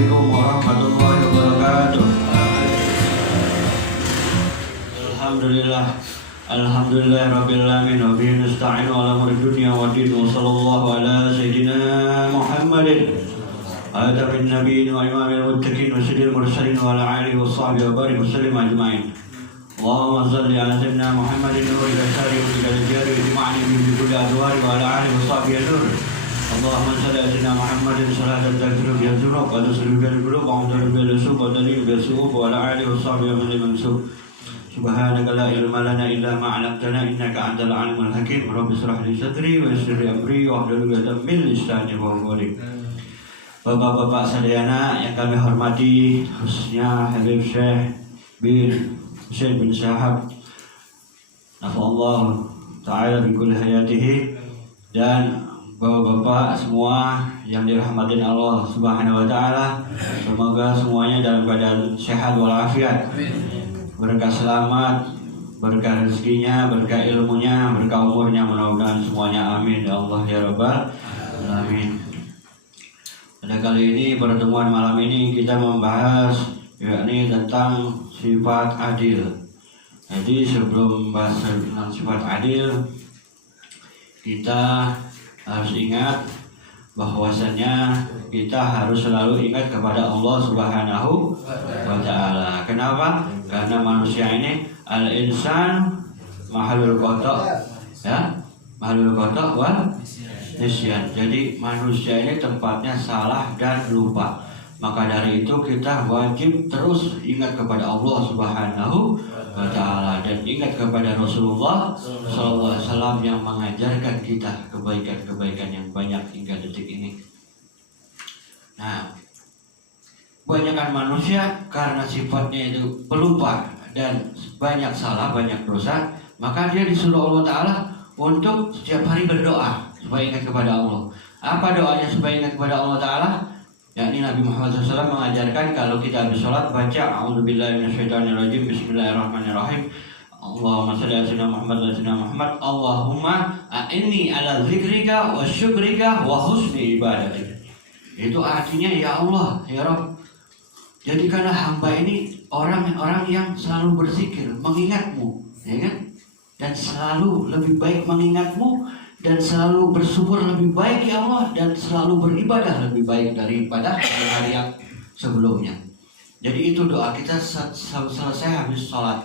Assalamualaikum warahmatullahi wabarakatuh. Alhamdulillah rabbil alamin wa bihi nasta'inu ala umuri dunya waddin wa sallallahu ala sayyidina Muhammadin Atamin nabiyyin wa imamil muttaqin wa sayyidil mursalin wa ala alihi wa sahbihi wa barik wa sallim ajma'in. Allahumma salli ala sayyidina Muhammadin nuril basari wa bil jari wa ma'ani bi kulli adwari wa ala alihi wa sahbihi nur. Allahumma salli ala sayyidina Muhammadin salatan taghfiru biha dzunub wa tusrifu biha al-qulub wa ta'udhu biha al-sub wa tadhhibu biha al-su'ub wa ala alihi wa sahbihi wa man mansub. Subhanaka la ilma lana illa ma 'allamtana innaka antal alimul hakim. Rabbi shrah li sadri wa yassir li amri wahlul 'uqdatam min lisani yafqahu qawli. Bapak-bapak sadayana yang kami hormati, khususnya Habib Syekh bin Husain bin Syahab nafa'allahu ta'ala bi kulli hayatihi, dan bapak-bapak semua yang dirahmatin Allah Subhanahu wa taala, semoga semuanya dalam keadaan sehat walafiat. Berkah selamat, berkah rezekinya, berkah ilmunya, berkah umurnya, mudah-mudahan semuanya amin ya Allah ya Rabbal alamin. Pada kali ini, pertemuan malam ini kita membahas yakni tentang sifat adil. Jadi sebelum membahas tentang sifat adil, kita harus ingat bahwasanya kita harus selalu ingat kepada Allah Subhanahu wa ta'ala. Kenapa? Karena manusia ini al-insan mahalul khata', ya, mahalul khata' wal nisyan. Jadi manusia ini tempatnya salah dan lupa. Maka dari itu kita wajib terus ingat kepada Allah Subhanahu wa ta'ala dan ingat kepada Rasulullah SAW yang mengajarkan kita kebaikan-kebaikan yang banyak hingga detik ini. Nah, kebanyakan manusia karena sifatnya itu pelupa dan banyak salah, banyak dosa, maka dia disuruh Allah Ta'ala untuk setiap hari berdoa supaya ingat kepada Allah. Apa doanya supaya ingat kepada Allah Ta'ala? Yakni Nabi Muhammad SAW mengajarkan kalau kita habis sholat baca A'udzubillahi minasyaitonirrajim, Bismillahirrahmanirrahim, Allahumma shalli ala sayyidina Muhammad wa sayyidina Muhammad, Allahumma a'inni ala zikrika wa syukrika wa husni ibadatik. Itu artinya, ya Allah, ya Rabb, jadikanlah hamba ini orang-orang yang selalu berzikir, mengingatmu, ya kan? Dan selalu lebih baik mengingatmu, dan selalu bersyukur lebih baik ya Allah, dan selalu beribadah lebih baik daripada hari yang sebelumnya. Jadi itu doa kita selesai habis sholat.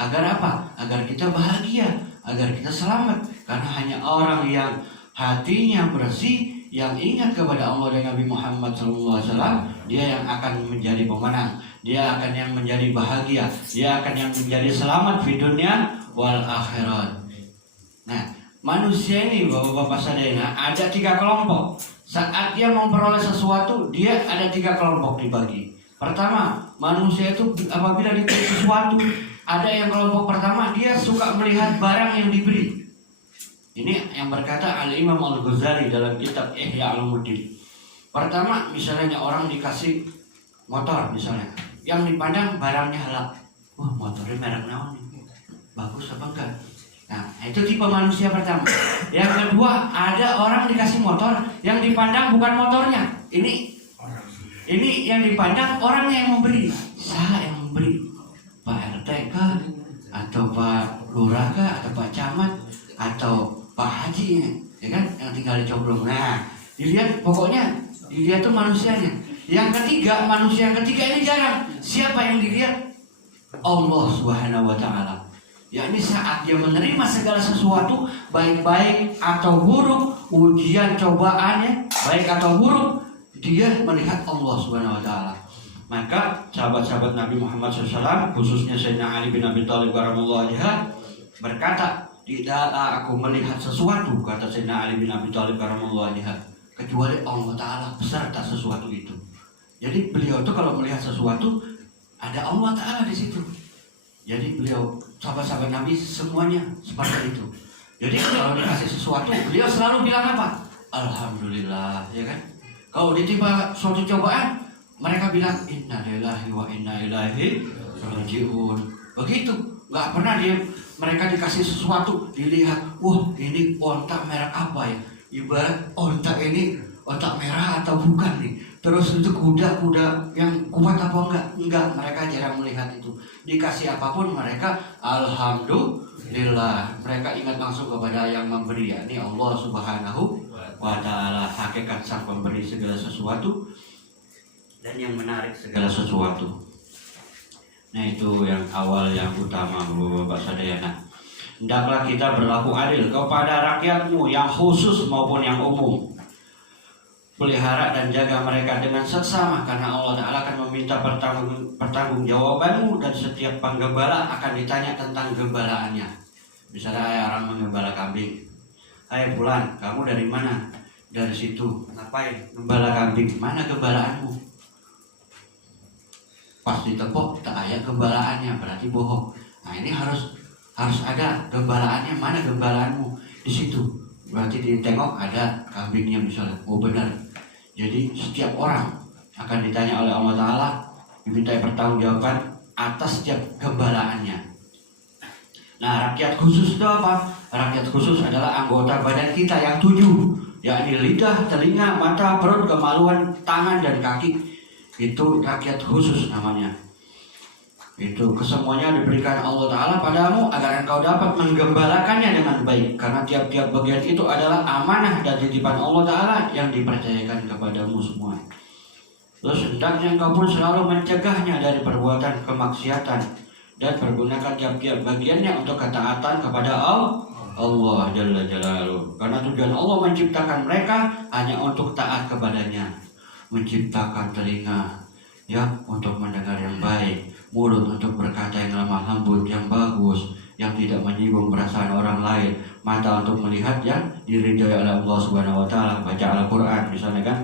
Agar apa? Agar kita bahagia, agar kita selamat. Karena hanya orang yang hatinya bersih, yang ingat kepada Allah dan Nabi Muhammad SAW, dia yang akan menjadi pemenang, dia akan yang menjadi bahagia, dia akan yang menjadi selamat di dunia wal akhirat. Nah, manusia ini bapak-bapak sadayana ada 3 kelompok. Saat dia memperoleh sesuatu, dia ada 3 kelompok dibagi. Pertama, manusia itu apabila diberi sesuatu, ada yang kelompok pertama, dia suka melihat barang yang diberi. Ini yang berkata Al-Imam Al-Ghazali dalam kitab Ihya Ulumuddin. Pertama, misalnya orang dikasih motor misalnya, yang dipandang barangnya halal. Wah, motornya merek naon nih? Bagus apa enggak? Nah, itu tipe manusia pertama. Yang kedua, ada orang dikasih motor yang dipandang bukan motornya. Ini yang dipandang orangnya yang memberi. Saya yang memberi. Pak RT kah? Atau Pak Lurah kah? Atau Pak Camat? Atau Pak Haji, ya kan? Yang tinggal di Coblong. Nah, dilihat pokoknya dilihat tuh manusianya. Yang ketiga, manusia yang ketiga ini jarang. Siapa yang dilihat? Allah Subhanahu wa ta'ala. Yakni saat dia menerima segala sesuatu, baik-baik atau buruk, ujian cobaannya baik atau buruk, dia melihat Allah Subhanahu wa ta'ala. Maka sahabat-sahabat Nabi Muhammad SAW, khususnya Sayyidina Ali bin Abi Thalib radhiyallahu anhu, berkata, tidaklah aku melihat sesuatu, kata Sayyidina Ali bin Abi Thalib radhiyallahu anhu, kecuali Allah Ta'ala beserta sesuatu itu. Jadi beliau itu kalau melihat sesuatu, ada Allah Ta'ala di situ. Jadi beliau, sahabat-sahabat Nabi semuanya seperti itu. Jadi kalau dikasih sesuatu, beliau selalu bilang apa? Alhamdulillah, ya kan? Kalau ditimpa suatu cobaan, mereka bilang inna lillahi wa inna ilaihi raji'un. Begitu, nggak pernah mereka dikasih sesuatu, dilihat, wah ini onta merek apa ya? Ibarat onta ini onta merah atau bukan nih? Terus itu kuda-kuda yang kuat apa enggak? Enggak, mereka jarang melihat itu. Dikasih apapun mereka alhamdulillah. Mereka ingat langsung kepada yang memberi, yakni Allah Subhanahu wa ta'ala, hakikat sang pemberi segala sesuatu dan yang menarik segala sesuatu. Nah, itu yang awal yang utama, Bapak Sadayana. Hendaklah kita berlaku adil kepada rakyatmu yang khusus maupun yang umum. Pelihara dan jaga mereka dengan seksama, karena Allah Ta'ala akan meminta pertanggungjawabanmu, dan setiap penggembala akan ditanya tentang gembalaannya. Misalnya orang menggembala kambing, hai Fulan, kamu dari mana? Dari situ. Ngapain? Gembala kambing. Mana gembalaanmu? Pas ditepuk tak ada gembalaannya, berarti bohong. Nah, ini harus ada gembalaannya. Mana gembalaanmu? Di situ. Berarti ditengok ada kambingnya misalnya. Oh benar. Jadi setiap orang akan ditanya oleh Allah Ta'ala, diminta pertanggungjawaban atas setiap gembalaannya. Nah, rakyat khusus itu apa? Rakyat khusus adalah anggota badan kita yang 7, yakni lidah, telinga, mata, perut, kemaluan, tangan, dan kaki. Itu rakyat khusus namanya. Itu kesemuanya diberikan Allah Ta'ala padamu agar engkau dapat menggembalakannya dengan baik, karena tiap-tiap bagian itu adalah amanah dan titipan Allah Ta'ala yang dipercayakan kepadamu semua. Terus hendaknya engkau pun selalu mencegahnya dari perbuatan kemaksiatan dan pergunakan tiap-tiap bagiannya untuk ketaatan kepada Allah Jalla Jalaluhu. Karena tujuan Allah menciptakan mereka hanya untuk taat kepadanya. Menciptakan telinga ya untuk mendengar yang baik, mulut untuk berkata yang lemah lembut, yang bagus, yang tidak menyinggung perasaan orang lain, mata untuk melihat yang diridhoi oleh Allah Subhanahu wa Ta'ala, baca Al-Quran misalnya kan,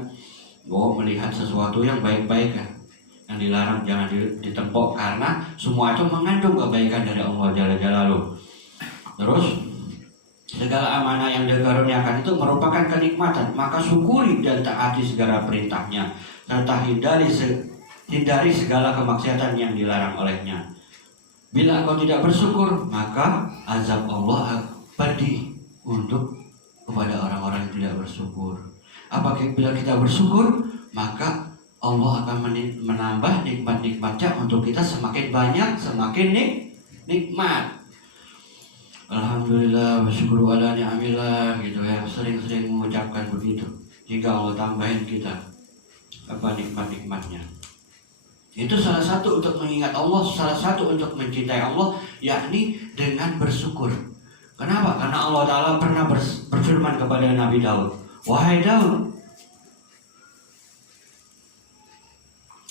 melihat sesuatu yang baik-baik kan, yang dilarang jangan ditempok, karena semua itu mengandung kebaikan dari Allah Jalla Jalaluhu. Terus segala amanah yang dikaruniakan itu merupakan kenikmatan, maka syukuri dan taati segala perintahnya, serta hindari segala kemaksiatan yang dilarang olehnya. Bila engkau tidak bersyukur, maka azab Allah pedih untuk kepada orang-orang yang tidak bersyukur. Apabila kita bersyukur, maka Allah akan menambah nikmat-nikmatnya untuk kita semakin banyak, semakin nikmat. Alhamdulillah wa syukru ala ni'amillah, gitu ya, sering-sering mengucapkan begitu. Jika Allah tambahin kita nikmat-nikmatnya. Itu salah satu untuk mengingat Allah, salah satu untuk mencintai Allah, yakni dengan bersyukur. Kenapa? Karena Allah Ta'ala pernah berfirman kepada Nabi Daud, wahai Daud,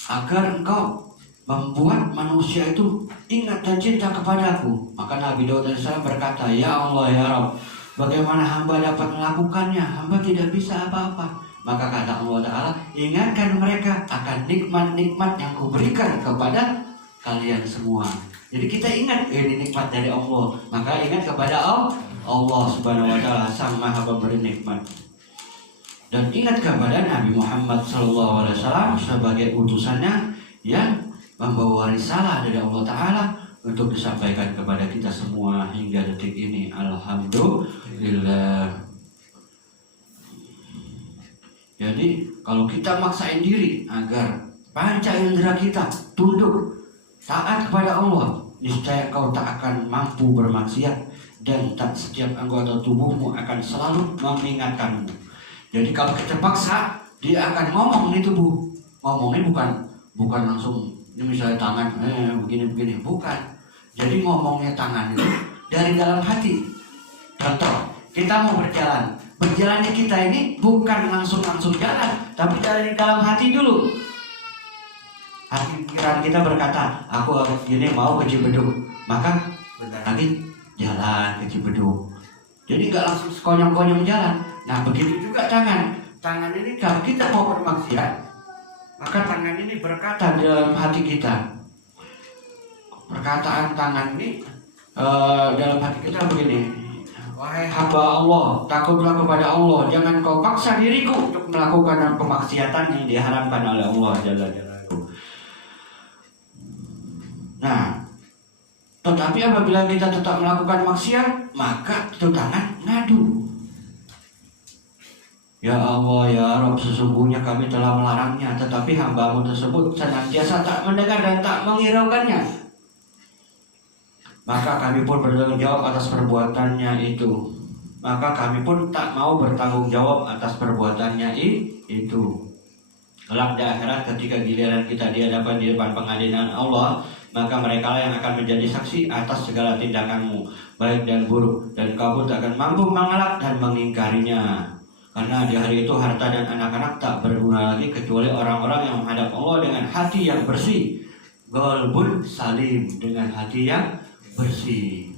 agar engkau membuat manusia itu ingat dan cinta kepadaku. Maka Nabi Daud AS berkata, ya Allah ya Rabb, bagaimana hamba dapat melakukannya? Hamba tidak bisa apa-apa. Maka kata Allah Ta'ala, ingatkan mereka akan nikmat-nikmat yang kuberikan kepada kalian semua. Jadi kita ingat ini nikmat dari Allah, maka ingat kepada Allah Subhanahu wa Ta'ala, Sang Maha Pemberi nikmat. Dan ingat kepada Nabi Muhammad SAW sebagai utusannya yang membawa risalah dari Allah Ta'ala untuk disampaikan kepada kita semua hingga detik ini. Alhamdulillah. Jadi kalau kita maksain diri agar panca indera kita tunduk taat kepada Allah, niscaya kau tak akan mampu bermaksiat, dan tak setiap anggota tubuhmu akan selalu mengingatkanmu. Jadi kalau kita paksa, dia akan ngomong nih tubuh. Ngomongnya bukan langsung ini misalnya tangan begini, bukan. Jadi ngomongnya tangan itu dari dalam hati. Contoh, kita mau berjalannya kita ini bukan langsung jalan, tapi dari dalam hati dulu. Hati pikiran kita berkata, aku gini mau ke Cibeduk, maka bentar lagi jalan ke Cibeduk. Jadi nggak langsung sekonyong-konyong jalan. Nah begitu juga tangan ini kalau kita mau bermaksiat, maka tangan ini berkata di dalam hati kita. Perkataan tangan ini dalam hati kita begini, wahai hamba Allah, takutlah kepada Allah, jangan kau paksa diriku untuk melakukan kemaksiatan yang diharamkan oleh Allah Jalla Jalaluhu. Nah, tetapi apabila kita tetap melakukan maksiat, maka itu tangan ngadu. Ya Allah, ya Rabb, sesungguhnya kami telah melarangnya, tetapi hamba-Mu tersebut senantiasa tak mendengar dan tak menghiraukannya. Maka kami pun bertanggung jawab atas perbuatannya itu. Maka kami pun tak mau bertanggung jawab atas perbuatannya itu. Kelak di akhirat ketika giliran kita dihadapkan di depan pengadilan Allah, maka mereka yang akan menjadi saksi atas segala tindakanmu, baik dan buruk, dan kau pun tak akan mampu mengelak dan mengingkarinya. Karena di hari itu harta dan anak-anak tak berguna lagi kecuali orang-orang yang menghadap Allah dengan hati yang bersih, qalbun salim, dengan hati yang bersih.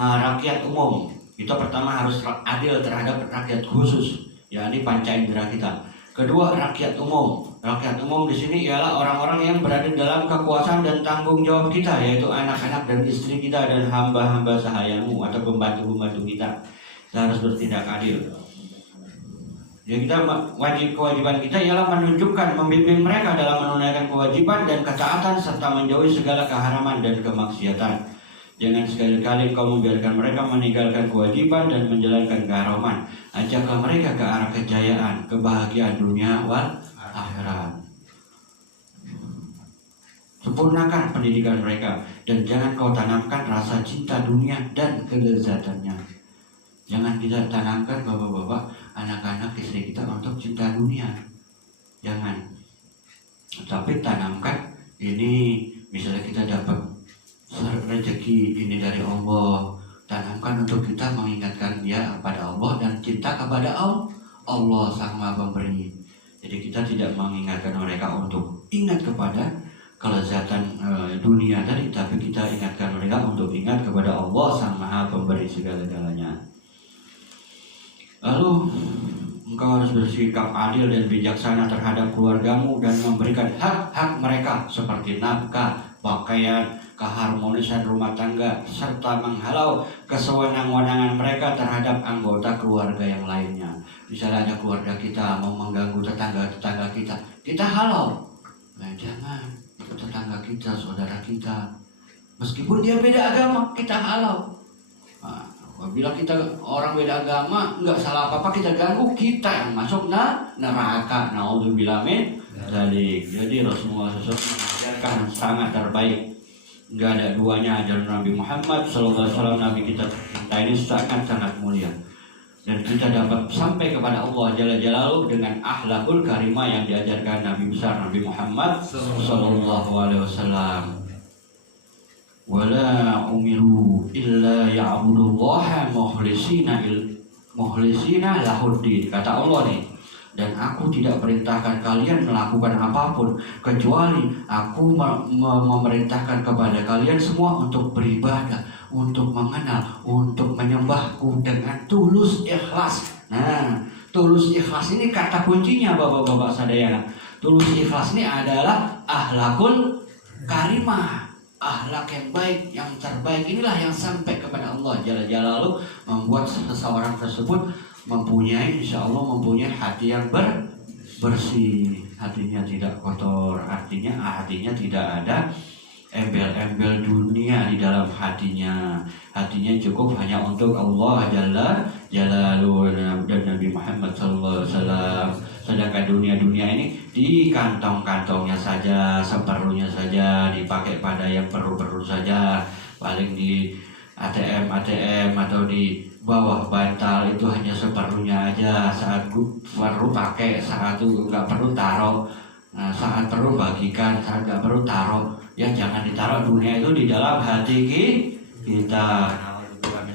Rakyat umum kita pertama harus adil terhadap rakyat khusus, yakni panca indera kita. Kedua, rakyat umum. Rakyat umum di sini ialah orang-orang yang berada dalam kekuasaan dan tanggung jawab kita, yaitu anak-anak dan istri kita dan hamba-hamba sahayamu atau pembantu-pembantu kita. Kita harus bertindak adil. Ya, kewajiban kita ialah menunjukkan, membimbing mereka dalam menunaikan kewajiban dan ketaatan serta menjauhi segala keharaman dan kemaksiatan. Jangan sekali-kali kau membiarkan mereka meninggalkan kewajiban dan menjalankan keharaman. Ajaklah mereka ke arah kejayaan, kebahagiaan dunia wal akhirat. Sempurnakan pendidikan mereka dan jangan kau tanamkan rasa cinta dunia dan kelezatannya. Jangan kita tanamkan bapak-bapak, anak-anak istri kita untuk cinta dunia. Jangan. Tapi tanamkan ini, misalnya kita dapat rezeki ini dari Allah, tanamkan untuk kita mengingatkan dia kepada Allah dan cinta kepada Allah Sang Maha Pemberi. Jadi kita tidak mengingatkan mereka untuk ingat kepada kelezatan dunia tadi, tapi kita ingatkan mereka untuk ingat kepada Allah Sang Maha Pemberi segala-galanya. Lalu engkau harus bersikap adil dan bijaksana terhadap keluargamu dan memberikan hak-hak mereka seperti nafkah, pakaian, keharmonisan rumah tangga, serta menghalau kesewenang-wenangan mereka terhadap anggota keluarga yang lainnya. Misalnya ada keluarga kita mau mengganggu tetangga-tetangga kita halau. Nah, jangan, itu tetangga kita, saudara kita, meskipun dia beda agama, kita halau. Nah, apabila kita orang beda agama, nggak salah apa-apa kita ganggu, kita yang masuk neraka. Naudzubillah min dzalik. Jadi Rasulullah SAW mengajarkan sangat terbaik, nggak ada duanya ajaran Nabi Muhammad SAW. Nabi kita tercinta ini sangat-sangat mulia, dan kita dapat sampai kepada Allah Jalla Jalaluhu dengan akhlakul karimah yang diajarkan Nabi besar Nabi Muhammad SAW. Wala umiru illa ya'budullaha mukhlisina lahuddin. Kata Allah nih, dan aku tidak perintahkan kalian melakukan apapun kecuali aku memerintahkan kepada kalian semua untuk beribadah, untuk mengenal, untuk menyembahku dengan tulus ikhlas. Nah, tulus ikhlas ini kata kuncinya bapak-bapak sadayana. Tulus ikhlas ini adalah akhlakul karimah, akhlak yang baik, yang terbaik. Inilah yang sampai kepada Allah Jalla Jalaluhu, membuat seseorang tersebut mempunyai, insya Allah mempunyai hati yang bersih, hatinya tidak kotor, artinya hatinya tidak ada embel-embel dunia di dalam hatinya. Hatinya cukup hanya untuk Allah Jalla Jalaluhu dan Nabi Muhammad SAW. Sedangkan dunia-dunia ini di kantong-kantongnya saja, seperlunya saja, dipakai pada yang perlu-perlu saja. Paling di ATM atau di bawah bantal itu hanya seperlunya aja. Saat perlu pakai, saat itu nggak perlu taruh. Nah, saat perlu bagikan, saat nggak perlu taruh. Ya jangan ditaruh dunia itu di dalam hati kita.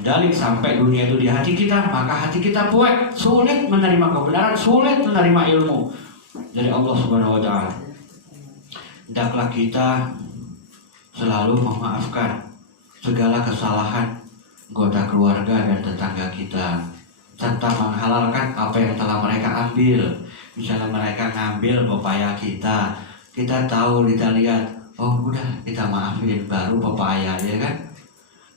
Dalik sampai dunia itu di hati kita, maka hati kita puek, sulit menerima kebenaran, sulit menerima ilmu dari Allah Subhanahu wa Ta'ala. Hendaklah kita selalu memaafkan segala kesalahan anggota keluarga dan tetangga kita, serta menghalalkan apa yang telah mereka ambil. Misalnya mereka ngambil pepaya kita tahu, kita lihat, oh udah kita maafin, baru pepaya, ya kan?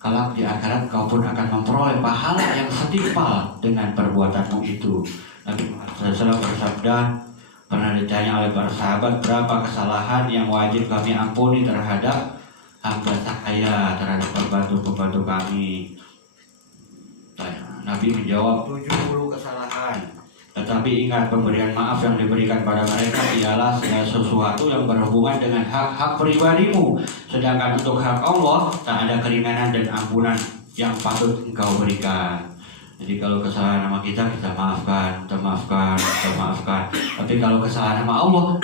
Kalau di akhirat kau pun akan memperoleh pahala yang setimpal dengan perbuatanmu itu. Nabi Muhammad SAW bersabda, pernah ditanya oleh para sahabat, berapa kesalahan yang wajib kami ampuni terhadap hamba saya, terhadap pembantu-pembantu kami. Nabi menjawab 70 kesalahan. Tetapi ingat, pemberian maaf yang diberikan pada mereka ialah segala sesuatu yang berhubungan dengan hak-hak pribadimu. Sedangkan untuk hak Allah tak ada keringanan dan ampunan yang patut engkau berikan. Jadi kalau kesalahan sama kita maafkan, kita maafkan. Tapi kalau kesalahan sama Allah,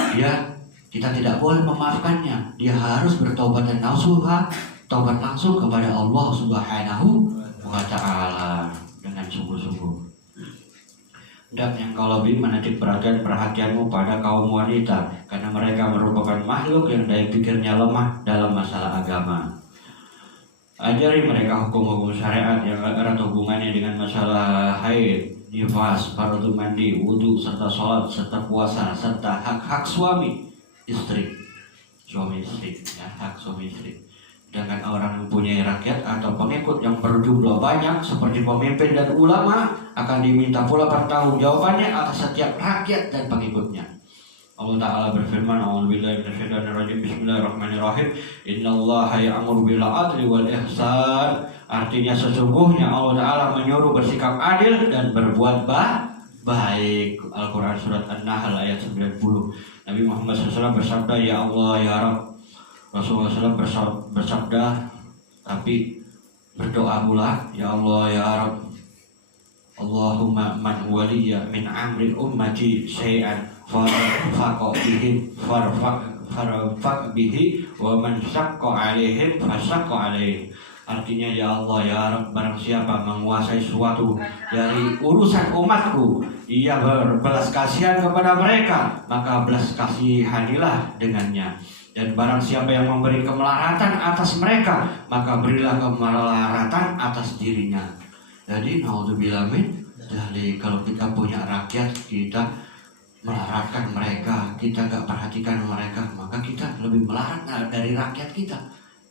kita tidak boleh memaafkannya. Dia harus bertobat dan nasuha, taubat langsung kepada Allah Subhanahu wa Ta'ala dengan sungguh-sungguh. Dan yang kau lebih menarik perhatianmu pada kaum wanita, karena mereka merupakan makhluk yang daya pikirnya lemah dalam masalah agama. Ajari mereka hukum-hukum syariat yang erat hubungannya dengan masalah haid, nifas, fardu mandi, wudhu, serta sholat, serta puasa, serta hak-hak suami istri, hak suami istri. Dengan orang yang punya rakyat atau pengikut yang berjumlah banyak seperti pemimpin dan ulama akan diminta pula pertanggungjawabannya atas setiap rakyat dan pengikutnya. Allah Ta'ala berfirman, A'udzubillahi minasyaitonirrajim, Bismillahirrahmanirrahim, Innallaha ya'muru bil 'adli wal ihsan. Artinya sesungguhnya Allah Ta'ala menyuruh bersikap adil dan berbuat baik. Al-Quran surat An-Nahl ayat 90. Nabi Muhammad SAW bersabda, Ya Allah ya Rabb. Rasulullah SAW bersabda, tapi berdoa pula, Ya Allah ya Rabb, Allahumma man waliya min amri ummati syai'an farfaq bihi wa man syaqqa alaihim fasyaqqa alaihim. Artinya, Ya Allah ya Rabb, barang siapa menguasai suatu dari urusan umatku, ia berbelas kasihan kepada mereka, maka belas kasihanilah dengannya. Dan barang siapa yang memberi kemelaratan atas mereka, maka berilah kemelaratan atas dirinya. Jadi naudzubillah min dzalik, kalau kita punya rakyat, kita melaratkan mereka, kita gak perhatikan mereka, maka kita lebih melarat dari rakyat kita.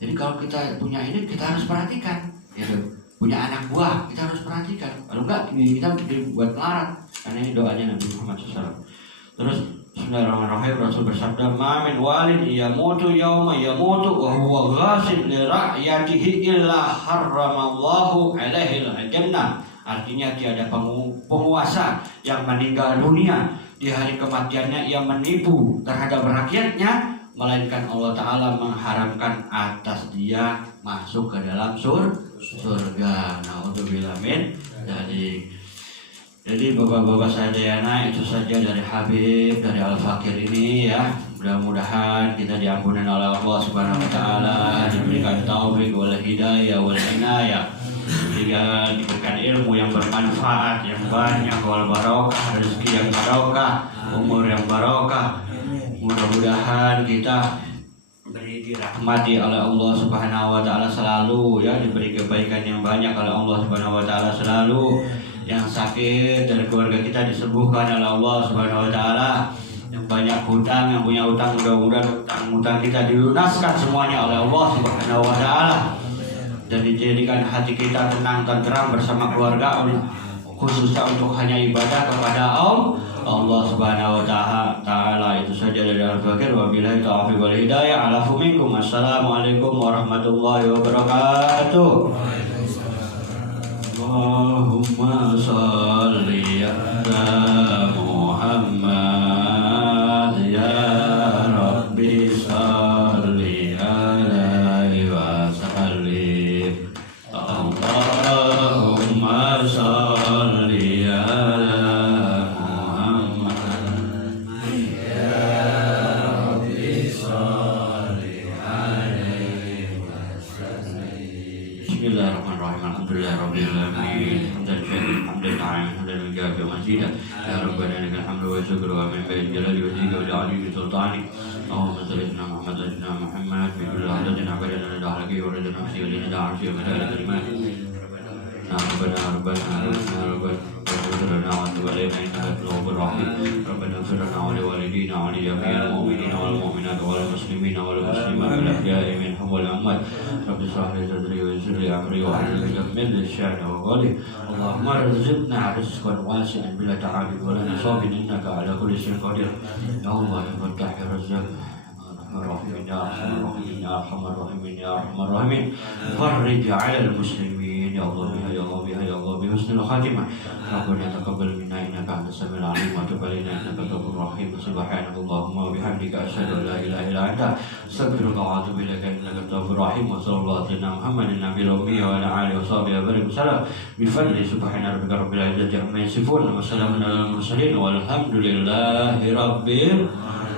Jadi kalau kita punya ini, kita harus perhatikan, gitu. Punya anak buah, kita harus perhatikan. Kalau enggak, kita dibuat melarat. Karena ini doanya Nabi Muhammad SAW. Terus Bismillahirrahmanirrahim, Rasul bersabda, Ma min walid yamutu yawma yamutu wa huwa ghasin li ra'yatihi illa harramallahu alaihi al-jannah. Artinya tiada penguasa yang meninggal dunia di hari kematiannya ia menipu terhadap rakyatnya, melainkan Allah Ta'ala mengharamkan atas dia masuk ke dalam surga. Na'udzubillah min dzalik. Jadi bapak-bapak sadayana, itu saja dari Habib, dari Al-Fakir ini ya. Mudah-mudahan kita diampuni oleh Allah Subhanahu wa Ta'ala, diberikan taufik wal hidayah wal inayah, sehingga diberikan ilmu yang bermanfaat, yang banyak, wal barokah, rezeki yang barokah, umur yang barokah. Mudah-mudahan kita dirahmati oleh Allah Subhanahu wa Ta'ala selalu ya, diberi kebaikan yang banyak oleh Allah Subhanahu wa Ta'ala selalu. Yang sakit dari keluarga kita disembuhkan oleh Allah Subhanahu wa Ta'ala. Yang banyak hutang, yang punya hutang, mudah-mudahan hutang kita dilunaskan semuanya oleh Allah Subhanahu wa Ta'ala, dan dijadikan hati kita tenang tenteram bersama keluarga, khususnya untuk hanya ibadah kepada Allah Subhanahu wa Ta'ala. Itu saja dari Al-Fakir. Wabillahi taufiq wal hidayah. Alafu minkum. Assalamualaikum warahmatullahi wabarakatuh. Allahumma salli ala Muhammad ya Rabbi salli alaihi wa sallim. Allahumma salli ala Muhammad ya Rabbi salli alaihi wa sallim. Bismillahirrahmanirrahim. Alhamdulillahirabbil alamin. Hamdan ta'ala hamdan mujabi mazida. Ya Rabbana lakal hamdu wa syukru wa min bayn jalali wajhika wa li'ali bi sultani. Allahumma salli ala Muhammad wa ala Muhammad bi kulli hadatin abadan ala dahlaki wa rida nafsi wa lina da'arshi wa madal kalimat. Rabbana wa tub alaina innaka tawwabur rahim. Rabbana ighfir lana wa li walidina wa li jami'il mu'minina wal mu'minat wal muslimina wal muslimat wal ahya'i minhum wal amwat. Rabbi shrah li sadri wa yassir li amri wa hlul 'uqdatam min lisani wa qawli. Allahumma rizqna rizqan wasi'an bila ta'abi wa la nasabin innaka ala kulli shay'in qadir. Ya Allah ya Fattah ya Razzaq. الراحمين يا أرحم الراحمين يا أرحم الراحمين يا أرحم الراحمين فرج على المسلمين يا الله بها يا الله بها يا الله بحسن الخاتمة ربنا تقبل منا إنك أنت السميع العليم وتب علينا إنك الغفور الرحيم سبحانك اللهم وبحمدك أشهد أن لا إله إلا أنت أستغفرك وأتوب إليك إنك أنت الغفور الرحيم وصلى الله على سيدنا محمد النبي الأمي وعلى آله وصحبه وسلم بفضل سبحان ربك رب العزة عما يصفون وسلام على المرسلين والحمد لله رب العالمين.